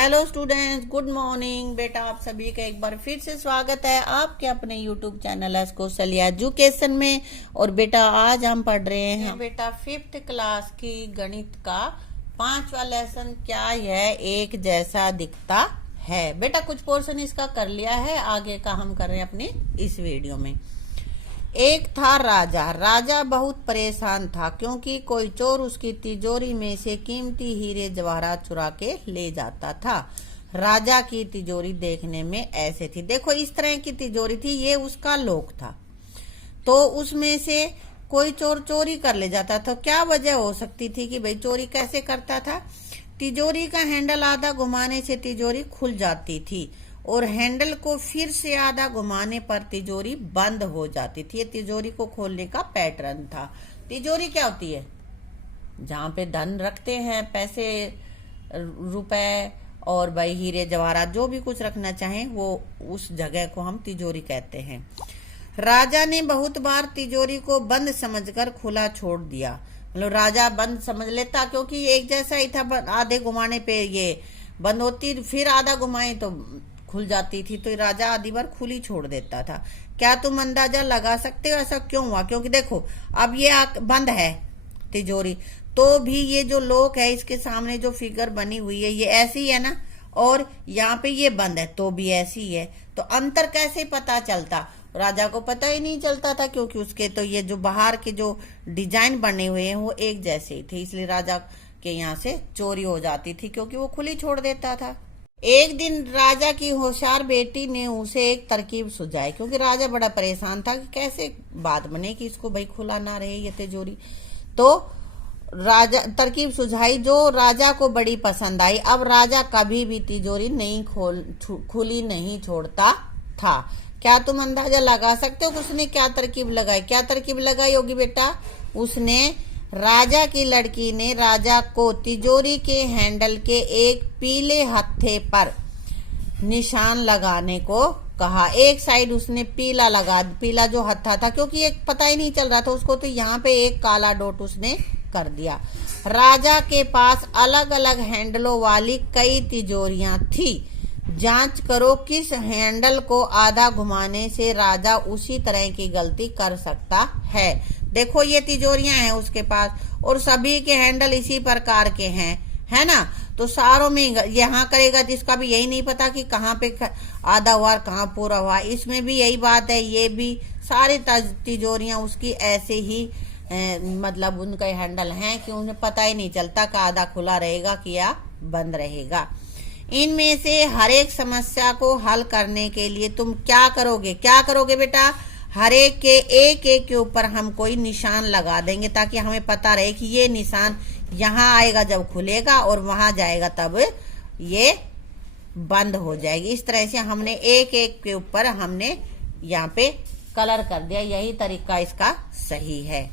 Hello students, good morning. बेटा आप सभी का एक बार फिर से स्वागत है आपके अपने यूट्यूब चैनल कौशल एजुकेशन में। और बेटा आज हम पढ़ रहे हैं बेटा 5th क्लास की गणित का 5वां लेसन, क्या यह एक जैसा दिखता है। बेटा कुछ पोर्शन इसका कर लिया है, आगे का हम कर रहे हैं अपने इस वीडियो में। एक था राजा, राजा बहुत परेशान था क्योंकि कोई चोर उसकी तिजोरी में से कीमती हीरे जवाहरात चुरा के ले जाता था। राजा की तिजोरी देखने में ऐसे थी, देखो इस तरह की तिजोरी थी, ये उसका लॉक था। तो उसमें से कोई चोर चोरी कर ले जाता था। क्या वजह हो सकती थी कि भाई चोरी कैसे करता था? तिजोरी का हैंडल आधा घुमाने से तिजोरी खुल जाती थी और हैंडल को फिर से आधा घुमाने पर तिजोरी बंद हो जाती थी। ये तिजोरी को खोलने का पैटर्न था। तिजोरी क्या होती है? जहाँ पे धन रखते हैं, पैसे, रुपए और भाई हीरे जवाहरात जो भी कुछ रखना चाहें, वो उस जगह को हम तिजोरी कहते हैं। राजा ने बहुत बार तिजोरी को बंद समझकर खुला छोड़ दिया। मतलब राजा बंद समझ लेता क्योंकि एक जैसा ही था, आधे घुमाने पे ये बंद होती, फिर आधा घुमाए तो खुल जाती थी, तो राजा आधी बार खुली छोड़ देता था। क्या तुम अंदाजा लगा सकते हो ऐसा क्यों हुआ? क्योंकि देखो अब ये बंद है तिजोरी, तो भी ये जो लॉक है इसके सामने जो फिगर बनी हुई है ये ऐसी है ना, और यहाँ पे ये बंद है तो भी ऐसी है। तो अंतर कैसे पता चलता? राजा को पता ही नहीं चलता था क्योंकि उसके तो ये जो बाहर के जो डिजाइन बने हुए हैं वो एक जैसे ही थे, इसलिए राजा के यहाँ से चोरी हो जाती थी क्योंकि वो खुली छोड़ देता था। एक दिन राजा की होशियार बेटी ने उसे एक तरकीब सुझाई, क्योंकि राजा बड़ा परेशान था कि कैसे बात बने कि इसको भाई खुला ना रहे ये तिजोरी। तो राजा तरकीब सुझाई जो राजा को बड़ी पसंद आई। अब राजा कभी भी तिजोरी नहीं खुली नहीं छोड़ता था। क्या तुम अंदाजा लगा सकते हो कि उसने क्या तरकीब लगाई? क्या तरकीब लगाई होगी बेटा? उसने, राजा की लड़की ने राजा को तिजोरी के हैंडल के एक पीले हत्थे पर निशान लगाने को कहा। एक साइड उसने पीला जो हत्था था, क्योंकि एक पता ही नहीं चल रहा था उसको, तो यहाँ पे एक काला डॉट उसने कर दिया। राजा के पास अलग अलग हैंडलों वाली कई तिजोरियां थी। जांच करो किस हैंडल को आधा घुमाने से राजा उसी तरह की गलती कर सकता है। देखो ये तिजोरियां हैं उसके पास और सभी के हैंडल इसी प्रकार के हैं, है ना। तो सारों में यहाँ करेगा जिसका भी यही नहीं पता कि कहाँ पे आधा हुआ कहाँ पूरा हुआ। इसमें भी यही बात है, ये भी सारी तिजोरियां उसकी ऐसे ही मतलब उनके हैंडल हैं कि उन्हें पता ही नहीं चलता कि आधा खुला रहेगा कि या बंद रहेगा। इनमें से हर एक समस्या को हल करने के लिए तुम क्या करोगे? क्या करोगे बेटा? हर एक के एक के ऊपर हम कोई निशान लगा देंगे ताकि हमें पता रहे कि ये निशान यहाँ आएगा जब खुलेगा और वहां जाएगा तब ये बंद हो जाएगी। इस तरह से हमने एक के ऊपर हमने यहाँ पे कलर कर दिया। यही तरीका इसका सही है।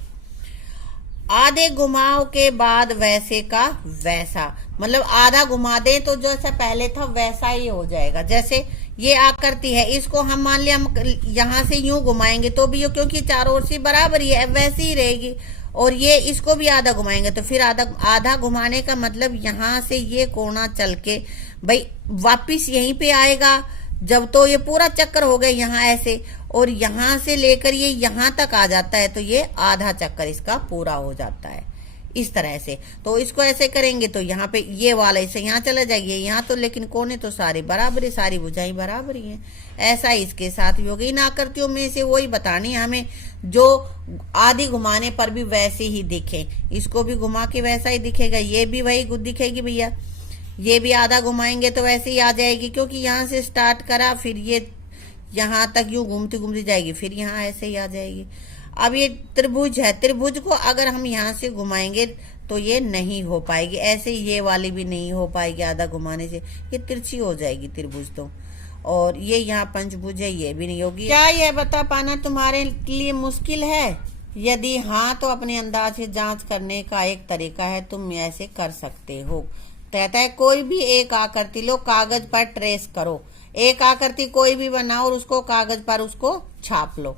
आधे घुमाव के बाद वैसे का वैसा, मतलब आधा घुमा दे तो जैसा पहले था वैसा ही हो जाएगा। जैसे ये आकृति है, इसको हम मान लिया हम यहाँ से यूं घुमाएंगे तो भी क्योंकि चारों ओर से बराबर ही है वैसी ही रहेगी। और ये इसको भी आधा घुमाएंगे तो फिर आधा घुमाने का मतलब यहाँ से ये कोना चल के भाई वापिस यहीं पे आएगा जब, तो ये पूरा चक्कर हो गया यहाँ ऐसे, और यहाँ से लेकर ये यहाँ तक आ जाता है तो ये आधा चक्कर इसका पूरा हो जाता है इस तरह से। तो इसको ऐसे करेंगे तो यहाँ पे ये वाला इसे यहाँ चला जाएगी यहाँ, तो लेकिन कोने तो सारे बराबर ही, सारी भुजाएं बराबर ही हैं। ऐसा इसके साथ भी होगा। इन आकृतियों में से वही बतानी है हमें जो आधी घुमाने पर भी वैसे ही दिखे। इसको भी घुमा के वैसा ही दिखेगा, ये भी वही दिखेगी भैया। ये भी आधा घुमाएंगे तो वैसे ही आ जाएगी, क्योंकि यहाँ से स्टार्ट करा फिर ये यहाँ तक यूं घूमती घूमती जाएगी, फिर यहाँ ऐसे ही आ जाएगी। अब ये त्रिभुज है, त्रिभुज को अगर हम यहाँ से घुमाएंगे तो ये नहीं हो पाएगी, ऐसे ये वाली भी नहीं हो पाएगी आधा घुमाने से, ये तिरछी हो जाएगी त्रिभुज तो। और ये यहाँ पंचभुज है, ये भी नहीं होगी। क्या ये बता पाना तुम्हारे लिए मुश्किल है? यदि हाँ तो अपने अंदाज से जांच करने का एक तरीका है, तुम ऐसे कर सकते हो। कहता है कोई भी एक आकृति लो, कागज पर ट्रेस करो। एक आकृति कोई भी बनाओ और उसको कागज पर उसको छाप लो।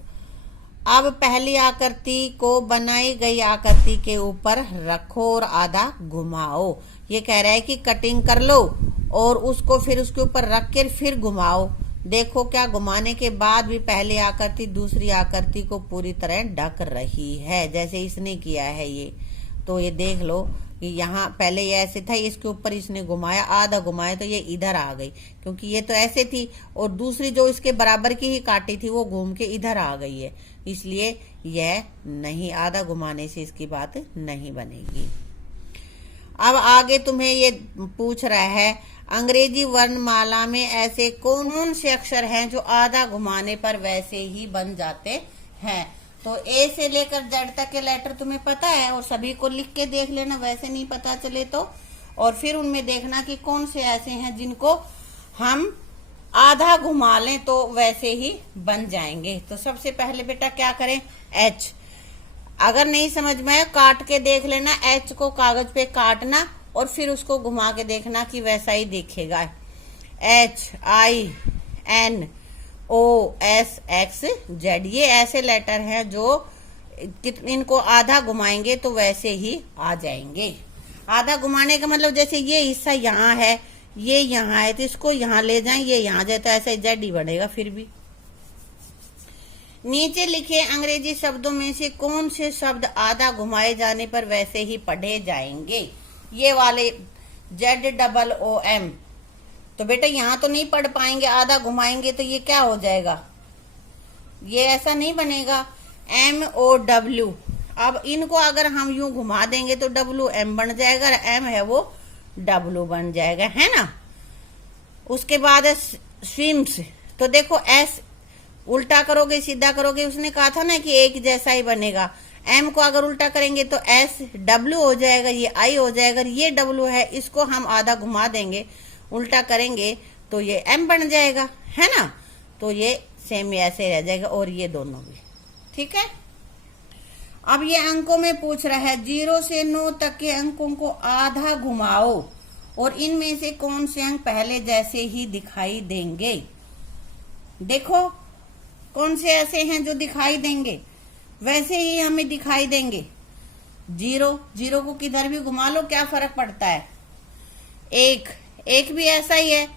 अब पहली आकृति को बनाई गई आकृति के ऊपर रखो और आधा घुमाओ। ये कह रहा है कि कटिंग कर लो और उसको फिर उसके ऊपर रख कर फिर घुमाओ। देखो क्या घुमाने के बाद भी पहले आकृति दूसरी आकृति को पूरी तरह ढक रही है, जैसे इसने किया है ये। तो ये देख लो कि यहाँ पहले ये ऐसे था, इसके ऊपर इसने घुमाया, आधा घुमाया तो ये इधर आ गई, क्योंकि ये तो ऐसे थी और दूसरी जो इसके बराबर की ही काटी थी वो घूम के इधर आ गई है, इसलिए यह नहीं, आधा घुमाने से इसकी बात नहीं बनेगी। अब आगे तुम्हें ये पूछ रहा है अंग्रेजी वर्णमाला में ऐसे कौन से अक्षर हैं जो आधा घुमाने पर वैसे ही बन जाते हैं। तो ए से लेकर जेड तक के लेटर तुम्हें पता है और सभी को लिख के देख लेना, वैसे नहीं पता चले तो, और फिर उनमें देखना कि कौन से ऐसे हैं जिनको हम आधा घुमा लें तो वैसे ही बन जाएंगे। तो सबसे पहले बेटा क्या करें, एच। अगर नहीं समझ में आया काट के देख लेना, एच को कागज पे काटना और फिर उसको घुमा के देखना कि वैसा ही दिखेगा। HINOSXZ, ये ऐसे लेटर हैं जो इनको आधा घुमाएंगे तो वैसे ही आ जाएंगे। आधा घुमाने का मतलब जैसे ये हिस्सा यहाँ है, ये यहाँ है, तो इसको यहाँ ले जाएं, ये यहाँ जाए तो ऐसा जेड ही बनेगा। फिर भी नीचे लिखे अंग्रेजी शब्दों में से कौन से शब्द आधा घुमाए जाने पर वैसे ही पढ़े जाएंगे। ये वाले ZOOM, तो बेटा यहाँ तो नहीं पढ़ पाएंगे, आधा घुमाएंगे तो ये क्या हो जाएगा, ये ऐसा नहीं बनेगा। MOW, अब इनको अगर हम यूं घुमा देंगे तो WM बन जाएगा, M है वो W बन जाएगा, है ना। उसके बाद स्विम्स, तो देखो S उल्टा करोगे सीधा करोगे, उसने कहा था ना कि एक जैसा ही बनेगा। M को अगर उल्टा करेंगे तो SW हो जाएगा, ये I हो जाएगा, ये W है, इसको हम आधा घुमा देंगे, उल्टा करेंगे तो ये M बन जाएगा, है ना। तो ये सेम ऐसे रह जाएगा और ये दोनों भी, ठीक है। अब ये अंकों में पूछ रहा है 0 से 9 तक के अंकों को आधा घुमाओ और इनमें से कौन से अंक पहले जैसे ही दिखाई देंगे। देखो कौन से ऐसे हैं जो दिखाई देंगे, वैसे ही हमें दिखाई देंगे। 0 को किधर भी घुमा लो क्या फर्क पड़ता है। 1 भी ऐसा ही है।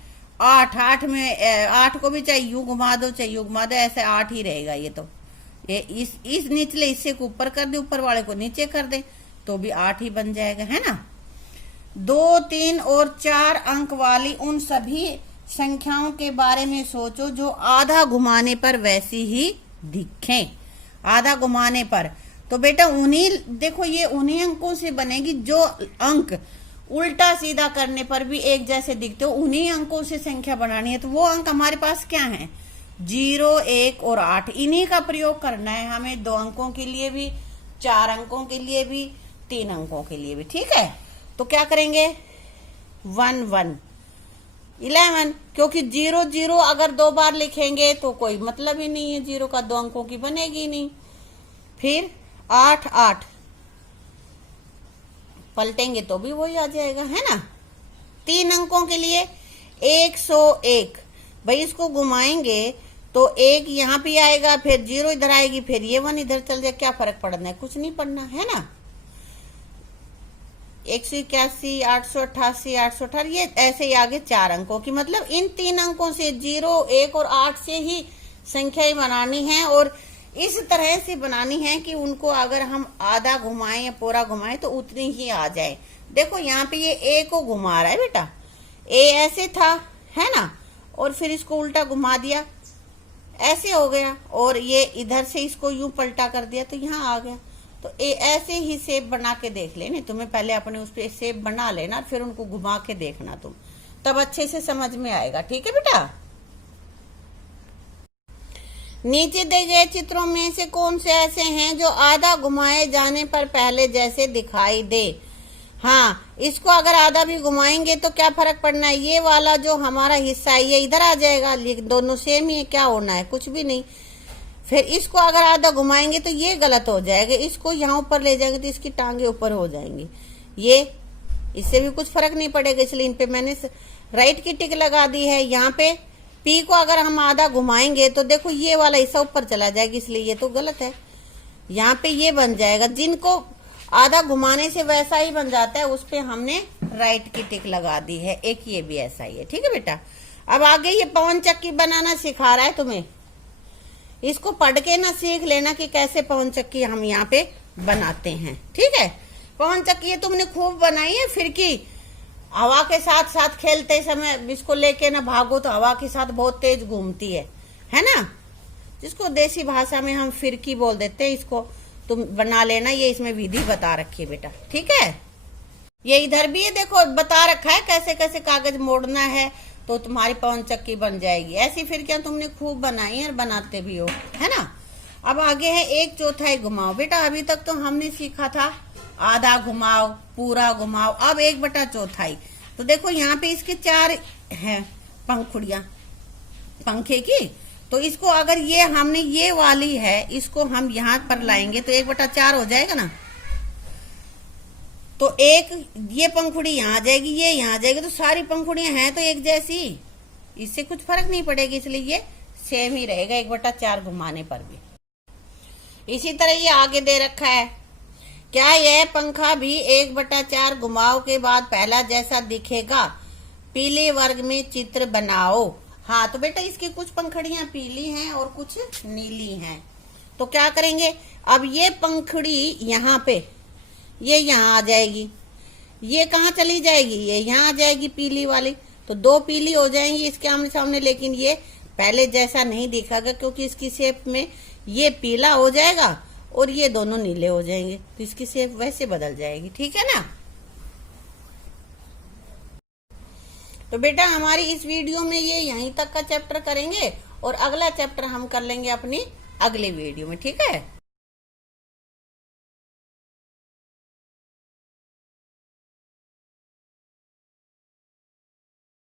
8 में 8 को भी चाहे यूं घुमा दो चाहे यूं घुमा दो, ऐसे 8 ही रहेगा। ये तो ये इस निचले हिस्से को ऊपर कर दे, ऊपर वाले को नीचे कर दे तो भी 8 ही बन जाएगा, है ना। 2, 3 और 4 अंक वाली उन सभी संख्याओं के बारे में सोचो जो आधा घुमाने पर वैसी ही दिखें। आधा घुमाने पर तो बेटा उन्हीं, देखो ये उन्हीं अंकों से बनेगी जो अंक उल्टा सीधा करने पर भी एक जैसे दिखते हो, उन्हीं अंकों से संख्या बनानी है। तो वो अंक हमारे पास क्या है, 0, 1 और 8, इन्हीं का प्रयोग करना है हमें 2 अंकों के लिए भी, 4 अंकों के लिए भी, 3 अंकों के लिए भी, ठीक है। तो क्या करेंगे 1, 1, 11, क्योंकि 0, 0 अगर 2 बार लिखेंगे तो कोई मतलब ही नहीं है, 0 का 2 अंकों की बनेगी नहीं। फिर 8, 8 पलटेंगे तो भी वही आ जाएगा, है ना। 3 अंकों के लिए 101, भाई इसको घुमाएंगे तो 1 यहाँ पे आएगा, फिर 0 इधर आएगी, फिर ये 1 इधर चल जाए, क्या फर्क पड़ना है, कुछ नहीं पड़ना, है ना। 181, 888, 818, ये ऐसे ही आगे 4 अंकों की, मतलब इन 3 अंकों से 0, 1 और 8 से ही संख्याएं बनानी है और इस तरह से बनानी है कि उनको अगर हम आधा घुमाएं या पूरा घुमाएं तो उतनी ही आ जाए। देखो यहाँ पे ये ए को घुमा रहा है बेटा, ए ऐसे था, है ना, और फिर इसको उल्टा घुमा दिया, ऐसे हो गया, और ये इधर से इसको यूं पलटा कर दिया तो यहाँ आ गया। तो ऐसे ही शेप बना के देख लेने, तुम्हें पहले अपने उस पर शेप बना लेना, फिर उनको घुमा के देखना तुम, तब अच्छे से समझ में आएगा, ठीक है बेटा। नीचे दिए गए चित्रों में से कौन से ऐसे हैं जो आधा घुमाए जाने पर पहले जैसे दिखाई दे। हाँ, इसको अगर आधा भी घुमाएंगे तो क्या फर्क पड़ना है, ये वाला जो हमारा हिस्सा है ये इधर आ जाएगा, दोनों सेम ही है, क्या होना है, कुछ भी नहीं। फिर इसको अगर आधा घुमाएंगे तो ये गलत हो जाएगा, इसको यहाँ ऊपर ले जाएंगे तो इसकी टांगे ऊपर हो जाएंगी, ये इससे भी कुछ फर्क नहीं पड़ेगा, इसलिए इन पे मैंने राइट की टिक लगा दी है। यहाँ पे पी को अगर हम आधा घुमाएंगे तो देखो ये वाला हिस्सा ऊपर चला जाएगा, इसलिए ये तो गलत है, यहाँ पे ये बन जाएगा। जिनको आधा घुमाने से वैसा ही बन जाता है उस पे हमने राइट की टिक लगा दी है, एक ये भी ऐसा ही है। ठीक है बेटा, अब आगे ये पवन चक्की बनाना सिखा रहा है तुम्हें, इसको पढ़ के ना सीख लेना कि कैसे पवन चक्की हम यहाँ पे बनाते हैं। ठीक है, पवन चक्की ये तुमने खूब बनाई है, फिरकी हवा के साथ साथ खेलते समय इसको लेके ना भागो तो हवा के साथ बहुत तेज घूमती है ना, जिसको देसी भाषा में हम फिरकी बोल देते हैं। इसको तुम बना लेना, ये इसमें विधि बता रखी है बेटा। ठीक है, ये इधर भी है, देखो बता रखा है कैसे कैसे कागज मोड़ना है, तो तुम्हारी पवन चक्की बन जाएगी। ऐसी फिरकियां तुमने खूब बनाई है और बनाते भी हो, है ना। अब आगे है 1/4 घुमाओ। बेटा अभी तक तो हमने सीखा था आधा घुमाओ, पूरा घुमाओ, अब 1/4। तो देखो यहाँ पे इसके 4 हैं पंखुड़ियां पंखे की, तो इसको अगर ये हमने ये वाली है, इसको हम यहाँ पर लाएंगे तो 1/4 हो जाएगा ना। तो एक ये पंखुड़ी यहाँ आ जाएगी, ये यहाँ आ जाएगी, तो सारी पंखुड़ियां हैं तो एक जैसी, इससे कुछ फर्क नहीं पड़ेगा, इसलिए ये सेम ही रहेगा 1/4 घुमाने पर भी। इसी तरह ये आगे दे रखा है, क्या यह पंखा भी 1/4 घुमाव के बाद पहला जैसा दिखेगा? पीले वर्ग में चित्र बनाओ। हाँ, तो बेटा इसकी कुछ पंखुड़ियां पीली हैं और कुछ नीली हैं, तो क्या करेंगे, अब ये पंखुड़ी यहाँ पे, ये यहाँ आ जाएगी, ये कहाँ चली जाएगी, ये यहाँ आ जाएगी पीली वाली, तो 2 पीली हो जाएंगी इसके आमने सामने, लेकिन ये पहले जैसा नहीं दिखेगा क्योंकि इसकी शेप में ये पीला हो जाएगा और ये दोनों नीले हो जाएंगे, तो इसकी शेप वैसे बदल जाएगी। ठीक है ना। तो बेटा हमारी इस वीडियो में ये यहीं तक का चैप्टर करेंगे और अगला चैप्टर हम कर लेंगे अपनी अगले वीडियो में। ठीक है।